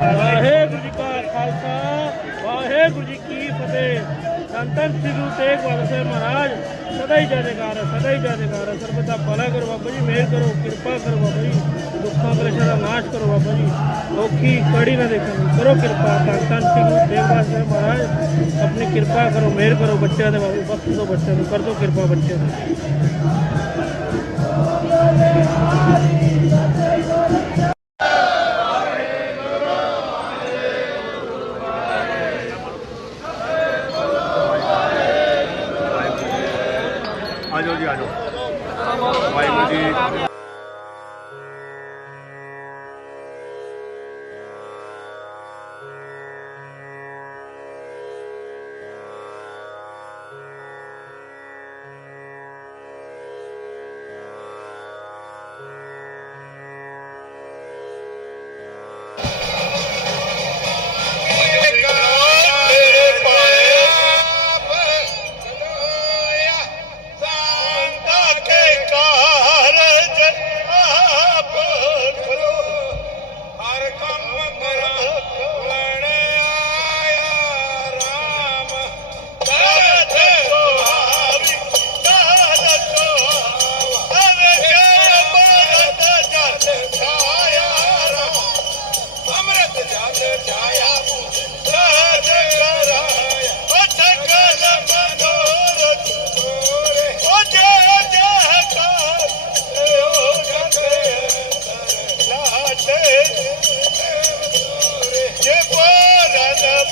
ਵਾਹਿਗੁਰੂ ਜੀ ਕਾ ਖਾਲਸਾ, ਵਾਹਿਗੁਰੂ ਜੀ ਕੀ ਫਤਿਹ। ਸੰਤਨ ਸ੍ਰੀ ਗੁਰੂ ਤੇਗ ਮਹਾਰਾਜ, ਸਦਾ ਹੀ ਜੈਕਾਰ ਸਦਾ ਹੀ ਜੈਕਾਰ ਸਰਬਤ ਭਲਾ ਕਰੋ ਬਾਬਾ ਜੀ, ਮਿਹਰ ਕਰੋ, ਕਿਰਪਾ ਕਰੋ ਬਾਬਾ ਜੀ, ਦੁੱਖਾਂ ਕਲੇਸ਼ਾਂ ਦਾ ਨਾਸ਼ ਕਰੋ ਬਾਬਾ ਜੀ। ਔਖੀ ਕੜੀ ਨਾ ਦੇਖੋ ਕਰੋ ਕਿਰਪਾ। ਸੰਤਨ ਸ੍ਰੀ ਗੁਰੂ ਤੇਗ ਮਹਾਰਾਜ, ਆਪਣੀ ਕਿਰਪਾ ਕਰੋ, ਮਿਹਰ ਕਰੋ ਬੱਚਿਆਂ ਦੇ ਬਾਬੂ ਬਖਸ਼ ਦਿਓ ਬੱਚਿਆਂ ਨੂੰ, ਕਰ ਦੋ ਕਿਰਪਾ ਬੱਚਿਆਂ ਨੂੰ ਆਜੋ ਜੀ ਆਜੋ। Waheguru ji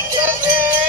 Thank you.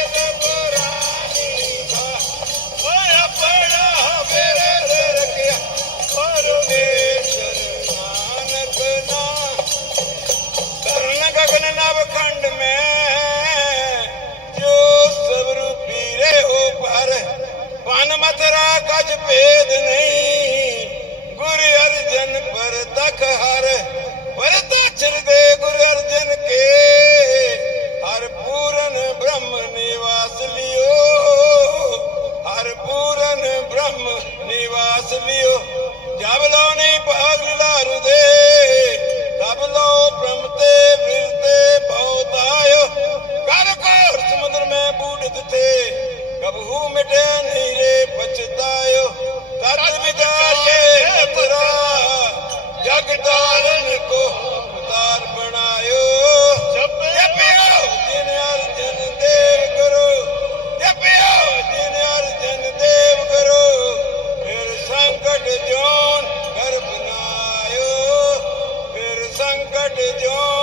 de Dios.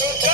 Thank you.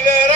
ਚੱਲ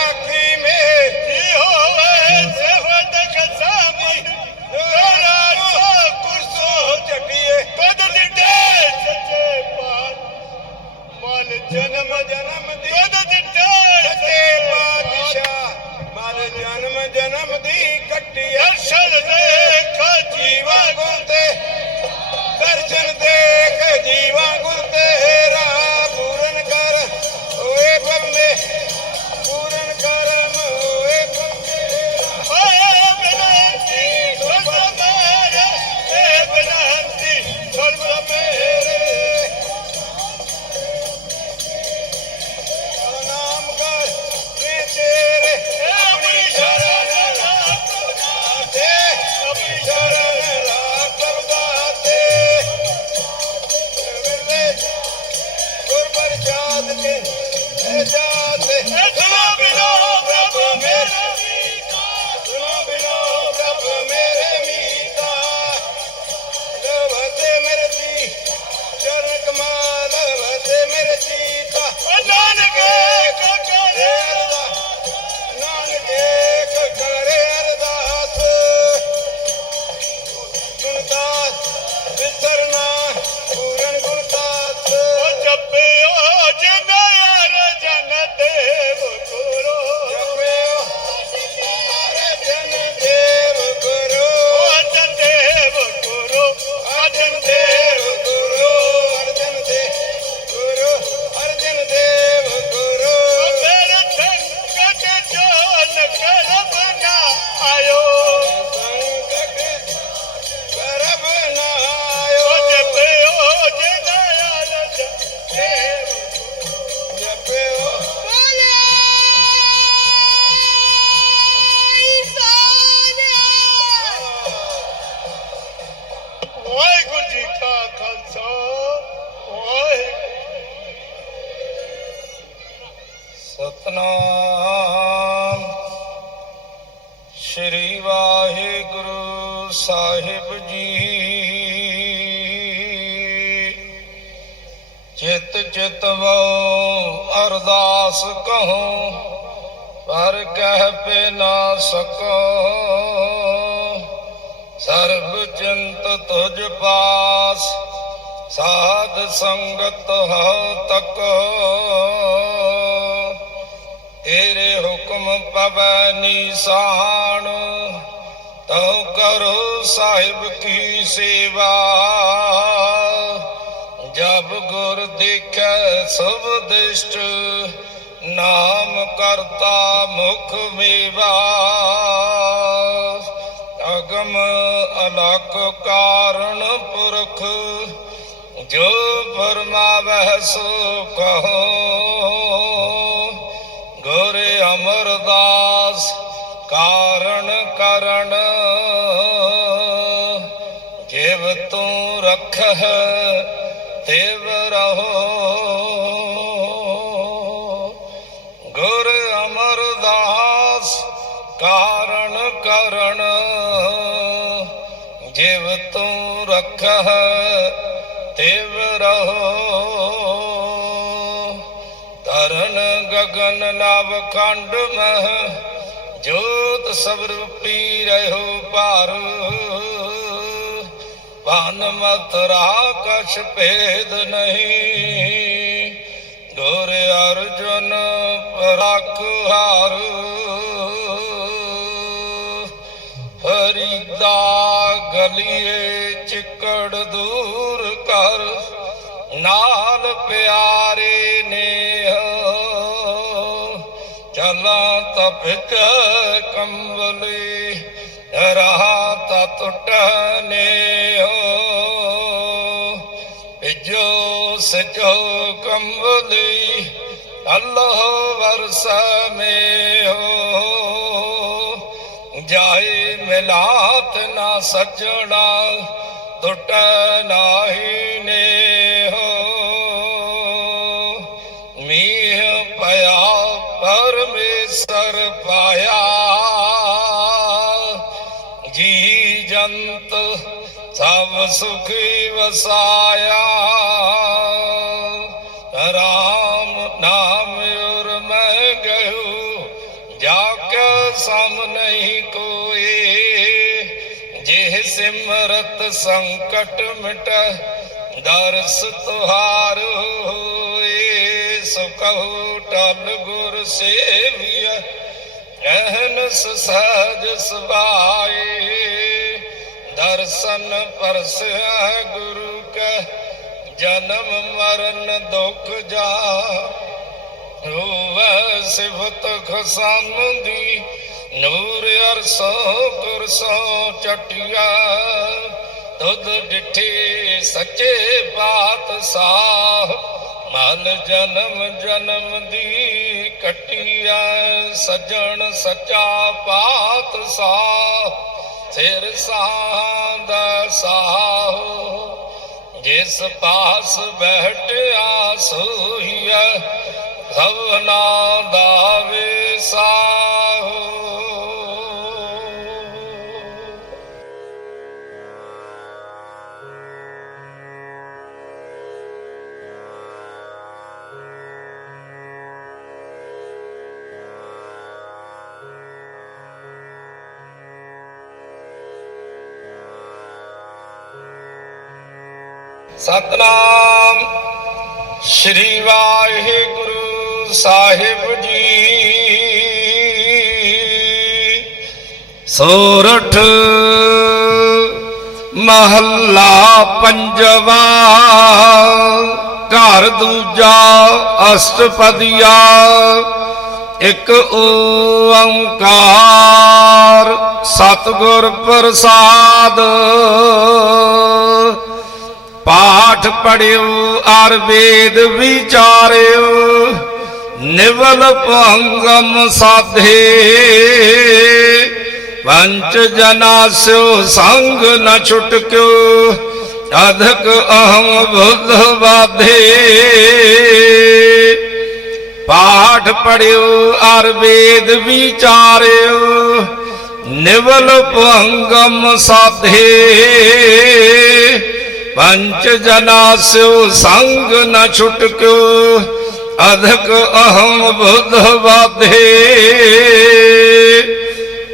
ਚਿਤ ਚਿਤ ਵੋ ਅਰਦਾਸ ਕਹੋ, ਪਰ ਕਹਿ ਪੇ ਨਾ ਸਕੋ। ਸਰਬ ਚਿੰਤ ਤੁਝ ਪਾਸ, ਸਾਧ ਸੰਗਤ ਹਉ ਤਕ। ਤੇਰੇ ਹੁਕਮ ਪਵੈ ਨੀਸਾਨ, ਤਉ ਕਰੋ ਸਾਹਿਬ ਕੀ ਸੇਵਾ। ਦੇਖੈ ਸਭ ਦਿਸ਼ਟ, ਨਾਮ ਕਰਤਾ ਮੁਖ ਮੇਵਾ। ਅਗਮ ਅਲਖ ਕਾਰਣ ਪੁਰਖ, ਜੋ ਫਰਮਾਵਹਿ ਸੋ ਕਹੋ। ਗੁਰ ਅਮਰਦਾਸ, ਕਾਰਣ ਕਰਨ। ਜਿਵ ਤੂੰ ਰਖਹ ਤਿਵ ਗੁਰ ਅਮਰਦਾਸ ਕਾਰਣ ਕਰਣ ਜਿਵ ਤੂੰ ਰਖਹ ਤਿਵ ਰਹੋ। ਤਰਨ ਗਗਨ ਨਵ ਖੰਡ ਮਹ, ਜੋਤ ਸਬਰ ਪੀ ਰਹਿਓ ਭਾਰ। ਭਨ ਮਤਰਾ ਕਛ ਭੇਦ ਨਹੀਂ। ਗੁਰ ਅਰਜੁਨ ਰਖ ਹਾਰ। ਫਰੀਦਾ ਗਲੀਏ ਚਿੱਕੜ ਦੂਰ ਕਰ। ਨਾਲ ਪਿਆਰੇ ਨੇ ਚਲਾ ਤਪਿਕ ਕੰਬਲੇ। ਰਹਾ ਤਾ ਟੁੱਟਨੇ ਸਜੋ ਕੰਬਲੀ, ਅੱਲਾਹ ਵਰਸ ਮੇ ਹੋ। ਜਾਏ ਮਿਲਾਤ ਨਾ ਸਜਣਾ ਟੁੱਟ ਨਾਹੀ ਨੇ ਹੋ। ਮੀਹ ਪਿਆ, ਪਰਮੇਸ਼ਰ ਪਾਇਆ। ਜੀ ਜੰਤ ਸਭ ਸੁਖੀ ਵਸਾਇਆ। ਰਾਮ ਨਾਮ ਉਰ ਮੈਂ ਗਇਓ ਜਾ ਕੇ ਸਮ ਨਹੀਂ ਕੋਈ। ਜਿਹ ਸਿਮਰਤ ਸੰਕਟ ਮਿਟ, ਦਰਸ ਤੁਹਾਰ ਹੋਏ। ਸੁਖਉ ਟਲ ਗੁਰ ਸੇਵੀਐ ਅਹਨਸ ਸਹਜ ਸੁਭਾਏ। ਦਰਸ਼ਨ ਪਰਸਿਆ ਗੁਰੂ ਕੈ, ਜਨਮ ਮਰਨ ਦੁਖ ਜਾ ਹੋਵੇ ਸਿਫਤ ਖਸਮ ਦੀ ਨੂਰ ਅਰਸੋ ਕੁਰਸੋ ਚਟਿਆ। ਤੁਧ ਡਿਠੇ ਸੱਚੇ ਪਾਤਸ਼ਾਹ, ਮਲ ਜਨਮ ਜਨਮ ਦੀ ਕਟਿਆ। ਸਜਣ ਸੱਚਾ ਪਾਤਸ਼ਾਹ ਸਾਹ ਸਾਂਦਾ ਸਾਹੋ ਜਿਸ ਪਾਸ ਬੈਠਿਆ ਸੋਈਐ ਸਭਨਾ ਦਾ ਵਿਸਾਹੋ ਸਤਨਾਮ। ਸ੍ਰੀ ਵਾਹਿਗੁਰੂ ਸਾਹਿਬ ਜੀ। ਸੋਰਠ ਮਹੱਲਾ ਪੰਜਵਾ, ਘਰ ਦੂਜਾ ਅਸ਼ਟਪਦੀਆ, ਇੱਕ ਓੰਕਾਰ ਸਤਿਗੁਰ ਪ੍ਰਸਾਦ। ਪਾਠ ਪੜਿਓ ਅਰ ਵੇਦ ਵਿਚਾਰਿਓ, ਨਿਵਲ ਭੰਗਮ ਸਾਧੇ। ਪੰਚ ਜਨਾ ਸਿਓ ਸੰਗ ਨ ਛੁਟਕਿਓ, ਅਧਕ ਅਹਮ ਬੁੱਧ ਬਾਧੇ ਪਾਠ ਪੜਿਓ ਅਰ ਵੇਦ ਵਿਚਾਰਿਓ, ਨਿਵਲ ਭੰਗਮ ਸਾਧੇ। ਪੰਚ ਜਨਾ ਸਿਉ ਸੰਗ ਨ ਛੁਟਕਿਓ ਅਧਕ ਅਹਮ ਬੁੱਧ ਬਾਧੇ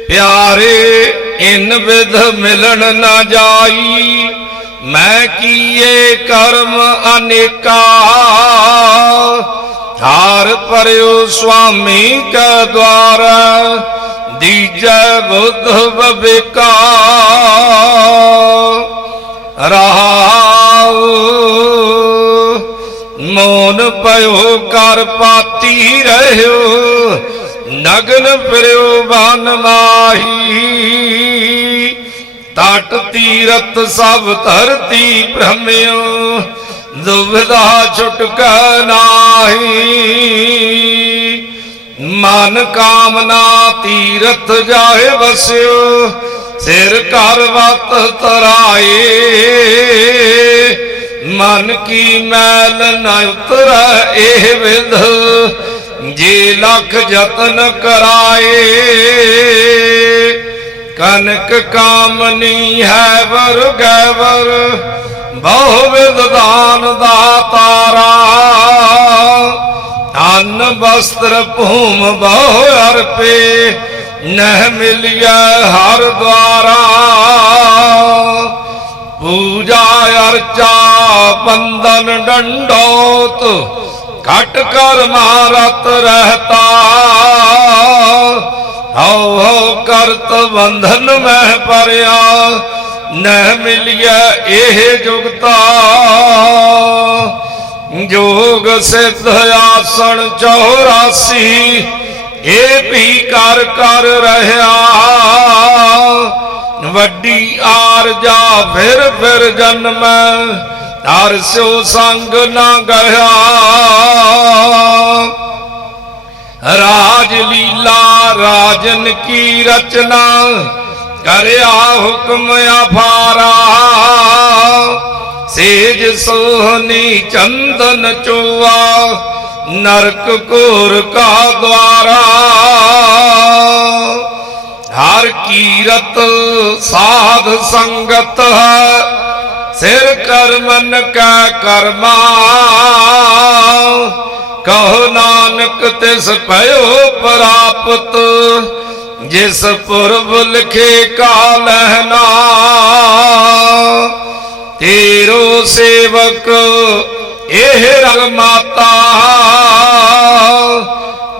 ਪਿਆਰੇ, ਇਨ ਵਿਧ ਮਿਲਣ ਨਾ ਜਾਈ, ਮੈਂ ਕੀਏ ਕਰਮ ਅਨੇਕਾ। ਹਾਰ ਪਰਿਓ ਸੁਆਮੀ ਕਾ ਦਵਾਰ, ਦੀਜੈ ਬੁੱਧ ਬਬਿਕਾ ਰਹਾਉ ਪਇਓ ਕਰ ਪਾਤੀ ਰਹਿਓ, ਨਗਨ ਫਿਰਿਓ ਬਨ ਮਾਹੀ। ਤਟ ਤੀਰਤ ਸਭ ਧਰਤੀ ਭ੍ਰਮਿਓ ਦੁਬਿਧਾ ਛੁਟਕ ਨਾਹੀ। ਮਨ ਕਾਮਨਾ ਤੀਰਥ ਜਾਏ ਵਸਿਓ, ਸਿਰ ਘਰ ਵਤ ਤਰਾਏ। ਮਨ ਕੀ ਮੈਲ ਨ ਉਤਰੈ ਇਹ ਵਿਧ, ਜੇ ਲੱਖ ਯਤਨ ਕਰਾਏ, ਕਨਕ ਕਾਮਨੀ ਹੈ ਵਰ ਗੈਵਰ, ਬਹੁ ਵਿਦ ਦਾਨ ਤਾਰਾ ਅੰਨ ਵਸਤਰ, ਭੂਮ, ਬਹੁ ਅਰਪੇ, ਨਹਿ ਮਿਲਿਆ ਹਰ ਦੁਆਰਾ। ਪੂਜਾ ਅਰਚਾ ਬੰਦਨ ਡੰਡੋਤ, ਘਟ ਕਰ ਮਾਰਤ ਰਹਤਾ। ਹਉ ਹਉ ਕਰਤ ਬੰਧਨ ਮਹਿ ਪਰਿਆ ਨਹਿ ਮਿਲਿਆ ਇਹ ਜੁਗਤਾ। ਜੋਗ ਸਿੱਧ ਆਸਣ 84 ਇਹ ਵੀ ਕਰ ਕਰ ਰਹਾ ਵੱਡੀ ਆਰ ਜਾ ਫਿਰ ਫਿਰ ਜਨਮ ਹਰ ਸਿਓ ਸੰਗ ਨਾ ਗਿਆ ਰਾਜ ਲੀਲਾ ਰਾਜਨ ਕੀ ਰਚਨਾ, ਕਰਿਆ ਹੁਕਮ ਅਫਾਰਾ ਸੇਜ ਸੋਹਨੀ ਚੰਦਨ ਚੋਆ, ਨਰਕ ਕੋਰ ਕਾ ਦਵਾਰਾ ਹਰ ਕੀਰਤ ਸਾਧ ਸੰਗਤ ਹੈ। ਸਿਰ ਕਰਮਨ ਕਾ ਕਰਮਾ ਕਹੋ ਨਾਨਕ ਤਿਸ ਭਇਓ ਪ੍ਰਾਪਤ। ਜਿਸ ਪੁਰਬ ਲਿਖੇ ਕਾਲਹਿਨਾ ਤੇਰੋ ਸੇਵਕ ਇਹ ਰਗ ਮਾਤਾ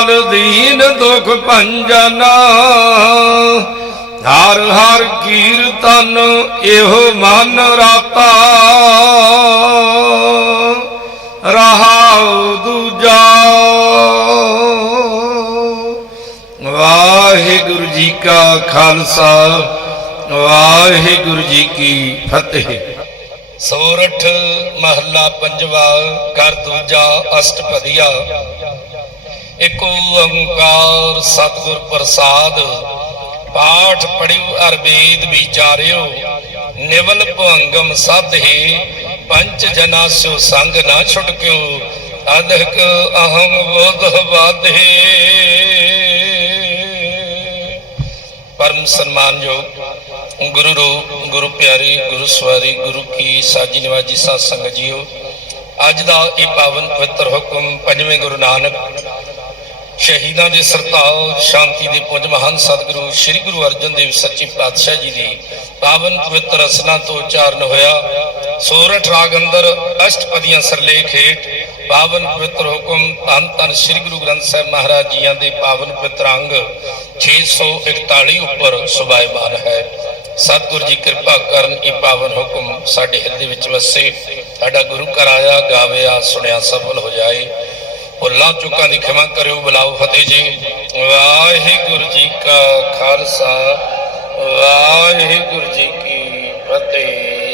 ਕਿਰਪਾਲ ਦੀਨ ਦੁਖ ਭੰਜਨ ਹਰ ਹਰ ਕੀਰਤਨ ਇਹੋ ਮਨ ਰਾਤਾ। ਰਹਾਉ ਦੂਜਾ। ਵਾਹਿਗੁਰੂ ਜੀ ਕਾ ਖਾਲਸਾ, ਵਾਹਿਗੁਰੂ ਜੀ ਕੀ ਫਤਿਹ। ਸੋਰਠ ਮਹੱਲਾ ਪੰਜਵਾ ਕਰ ਦੂਜਾ, ਅਸ਼ਟਪਦੀਆ। ਏਕ ਓੰਕਾਰ ਸਤਿਗੁਰ ਪ੍ਰਸਾਦ, ਪਾਠ ਪੜਿਓ ਅਰ ਵੇਦ ਵਿਚਾਰਿਓ, ਨਿਵਲ ਭਵੰਗਮ ਸਾਧੇ ਪੰਚ ਜਨਾ ਸੋ ਸੰਗ ਨਾ ਛੁਟਕਿਓ ਅਧਿਕ ਅਹੰ ਬੋਧ ਬਾਧੇ ਪਰਮ ਸਨਮਾਨਯੋਗ ਗੁਰੂ ਰੂਪ ਗੁਰੂ ਪਿਆਰੀ, ਗੁਰੂ ਸਵਾਰੀ, ਗੁਰੂ ਕੀ ਸਾਜੀ ਨਿਵਾਜੀ ਸਾਧ ਸੰਗਤ ਜੀਓ, ਅੱਜ ਦਾ ਇਹ ਪਾਵਨ ਪਵਿੱਤਰ ਹੁਕਮ ਪੰਜਵੇਂ ਗੁਰੂ ਨਾਨਕ ਸ਼ਹੀਦਾਂ ਦੇ ਸਰਤਾਜ, ਸ਼ਾਂਤੀ ਦੇ ਪੁੰਜ ਮਹਾਨ ਸਤਿਗੁਰੂ, ਸ੍ਰੀ ਗੁਰੂ ਅਰਜਨ ਦੇਵ ਸੱਚੇ ਪਾਤਸ਼ਾਹ ਜੀ ਦੀ ਪਾਵਨ ਪਵਿੱਤਰ ਰਸਨਾ ਤੋਂ ਉਚਾਰਨ ਹੋਇਆ। ਸੋਰਠ ਰਾਗ ਅੰਦਰ ਅਸ਼ਟਪਦੀਆਂ ਸਰਲੇਖ ਹੇਠ ਪਾਵਨ ਪਵਿੱਤਰ ਹੁਕਮ ਧੰਨ ਧੰਨ ਸ੍ਰੀ ਗੁਰੂ ਗ੍ਰੰਥ ਸਾਹਿਬ ਮਹਾਰਾਜ ਜੀਆਂ ਦੇ ਪਾਵਨ ਪਵਿੱਤਰ ਅੰਗ 641 ਉੱਪਰ ਸੁਭਾਇਮਾਨ ਹੈ। ਸਤਿਗੁਰੂ ਜੀ ਕਿਰਪਾ ਕਰਨ ਇਹ ਪਾਵਨ ਹੁਕਮ ਸਾਡੇ ਹਿਰਦੇ ਵਿੱਚ ਵਸੇ। ਸਾਡਾ ਗੁਰੂ ਘਰ ਆਇਆ, ਗਾਵਿਆ, ਸੁਣਿਆ, ਸਫਲ ਹੋ ਜਾਏ। ਭੁੱਲਾਂ ਚੁੱਕਾਂ ਦੀ ਖਿਮਾ ਕਰਿਓ, ਬੁਲਾਓ ਫਤਿਹ ਜੀ। ਵਾਹਿਗੁਰੂ ਜੀ ਕਾ ਖਾਲਸਾ, ਵਾਹਿਗੁਰੂ ਜੀ ਕੀ ਫਤਿਹ।